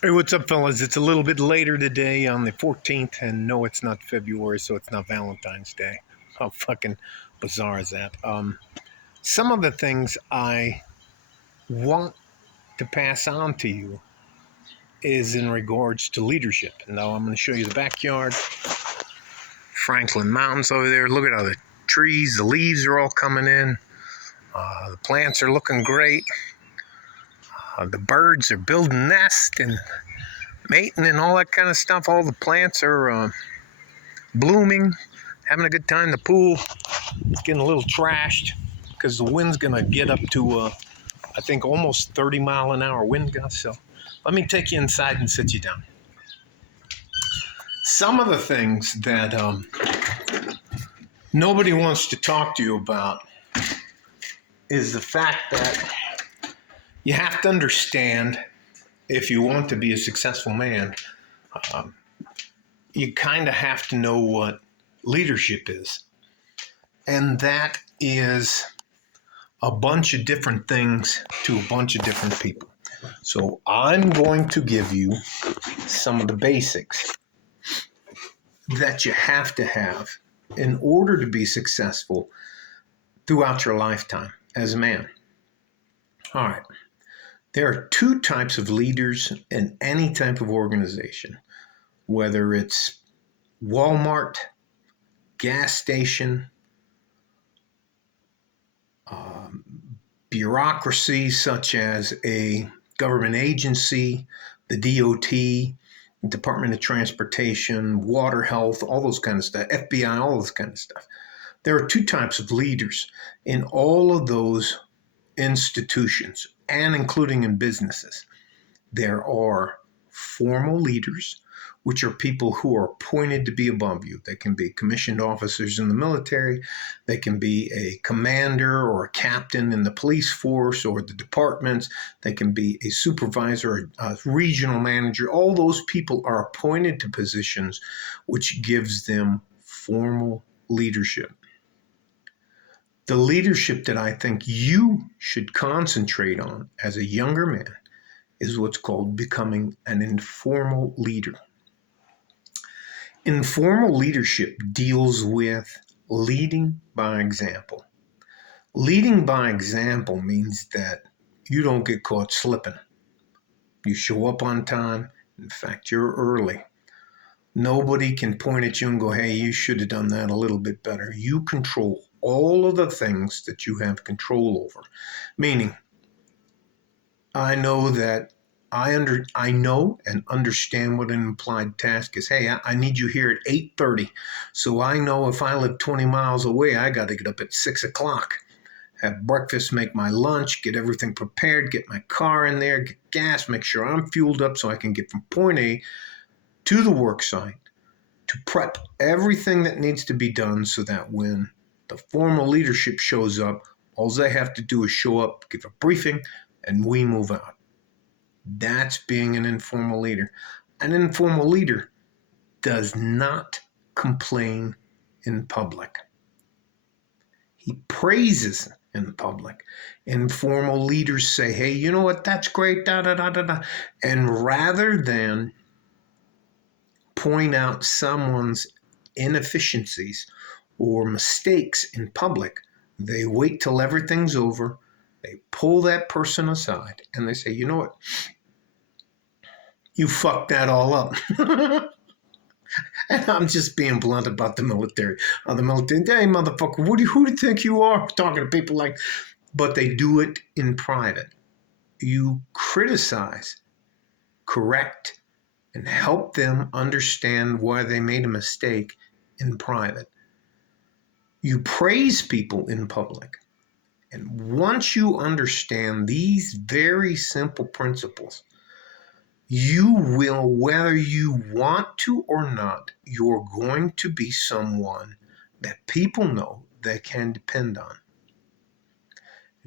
Hey, what's up, fellas? It's a little bit later today on the 14th, and no, it's not February, so it's not Valentine's Day. How fucking bizarre is that? Some of the things I want to pass on to you is in regards to leadership. Now, I'm going to show you the backyard. Franklin Mountains over there. Look at all the trees, the leaves are all coming in. The plants are looking great. The birds are building nests and mating and all that kind of stuff. All the plants are blooming, having a good time. The pool is getting a little trashed because the wind's going to get up to, I think, almost 30-mile-an-hour wind gusts. So let me take you inside and sit you down. Some of the things that nobody wants to talk to you about is the fact that you have to understand, if you want to be a successful man, you kind of have to know what leadership is. And that is a bunch of different things to a bunch of different people. So I'm going to give you some of the basics that you have to have in order to be successful throughout your lifetime as a man. All right. There are two types of leaders in any type of organization, whether it's Walmart, gas station, bureaucracy such as a government agency, the DOT, Department of Transportation, Water Health, all those kind of stuff, FBI, all this kind of stuff. There are two types of leaders in all of those institutions, and including in businesses. There are formal leaders, which are people who are appointed to be above you. They can be commissioned officers in the military. They can be a commander or a captain in the police force or the departments. They can be a supervisor, a regional manager. All those people are appointed to positions, which gives them formal leadership. The leadership that I think you should concentrate on as a younger man is what's called becoming an informal leader. Informal leadership deals with leading by example. Leading by example means that you don't get caught slipping. You show up on time. In fact, you're early. Nobody can point at you and go, hey, you should have done that a little bit better. You control all of the things that you have control over. Meaning, I know that I know and understand what an implied task is. Hey, I need you here at 8:30. So I know if I live 20 miles away, I got to get up at 6 o'clock, have breakfast, make my lunch, get everything prepared, get my car in there, get gas, make sure I'm fueled up so I can get from point A to the work site, to prep everything that needs to be done so that when the formal leadership shows up, all they have to do is show up, give a briefing, and we move out. That's being an informal leader. An informal leader does not complain in public. He praises in public. Informal leaders say, hey, you know what, that's great, da da da da da. And rather than point out someone's inefficiencies or mistakes in public, they wait till everything's over. They pull that person aside and they say, you know what? You fucked that all up. And I'm just being blunt about the military. The military, hey, motherfucker, who do you think you are? Talking to people like, but they do it in private. You criticize, correct, and help them understand why they made a mistake in private. You praise people in public. And once you understand these very simple principles, you will, whether you want to or not, you're going to be someone that people know they can depend on.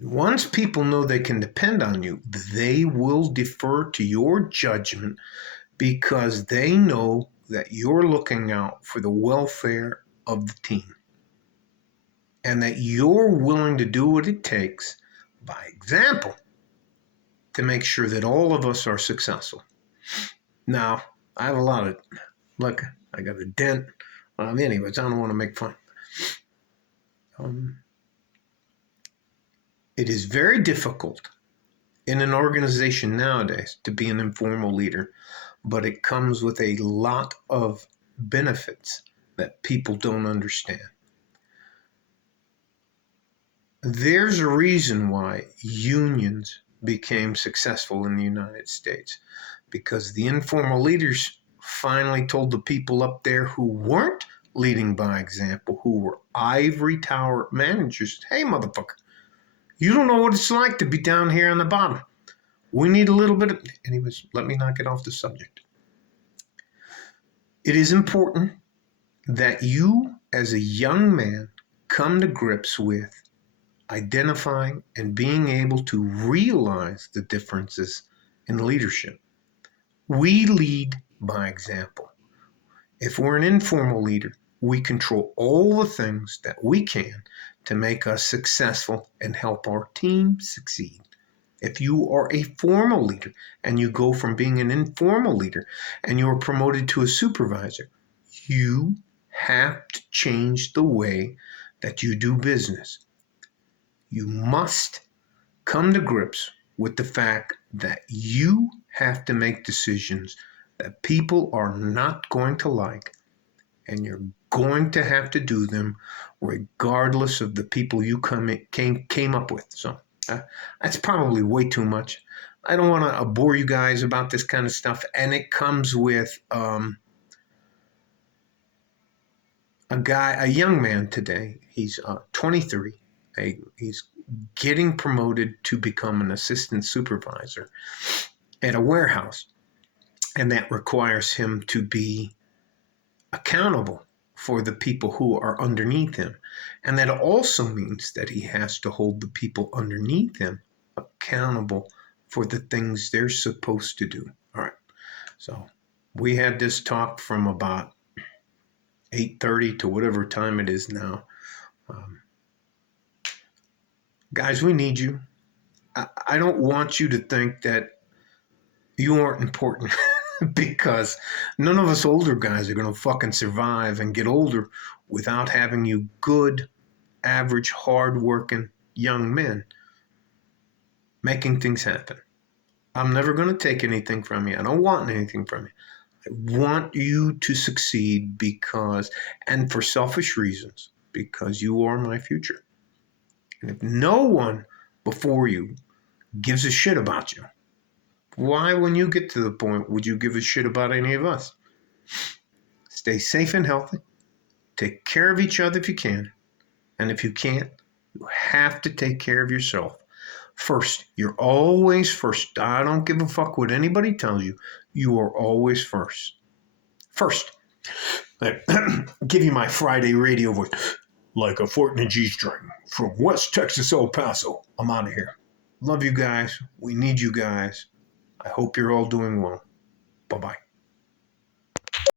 Once people know they can depend on you, they will defer to your judgment because they know that you're looking out for the welfare of the team and that you're willing to do what it takes, by example, to make sure that all of us are successful. Now, I have a lot of, look, I got a dent. Anyways, I don't want to make fun. It is very difficult in an organization nowadays to be an informal leader, but it comes with a lot of benefits that people don't understand. There's a reason why unions became successful in the United States, because the informal leaders finally told the people up there who weren't leading by example, who were ivory tower managers, hey, motherfucker, you don't know what it's like to be down here on the bottom. We need a little bit of, anyways, let me not get off the subject. It is important that you, as a young man, come to grips with identifying and being able to realize the differences in leadership. We lead by example. If we're an informal leader, we control all the things that we can to make us successful and help our team succeed. If you are a formal leader and you go from being an informal leader and you're promoted to a supervisor, you have to change the way that you do business. You must come to grips with the fact that you have to make decisions that people are not going to like, and you're going to have to do them regardless of the people you came up with. So that's probably way too much. I don't want to bore you guys about this kind of stuff, and it comes with a young man today. He's 23. He's getting promoted to become an assistant supervisor at a warehouse, and that requires him to be accountable for the people who are underneath him, and that also means that he has to hold the people underneath him accountable for the things they're supposed to do. All right, so we had this talk from about 8:30 to whatever time it is now. Guys, we need you. I don't want you to think that you aren't important because none of us older guys are going to fucking survive and get older without having you good, average, hard-working young men making things happen. I'm never going to take anything from you. I don't want anything from you. I want you to succeed because, and for selfish reasons, because you are my future. And if no one before you gives a shit about you, why, when you get to the point, would you give a shit about any of us? Stay safe and healthy. Take care of each other if you can. And if you can't, you have to take care of yourself. First, you're always first. I don't give a fuck what anybody tells you. You are always first. First, give you my Friday radio voice. Like a 14 G-string from West Texas, El Paso. I'm out of here. Love you guys. We need you guys. I hope you're all doing well. Bye-bye.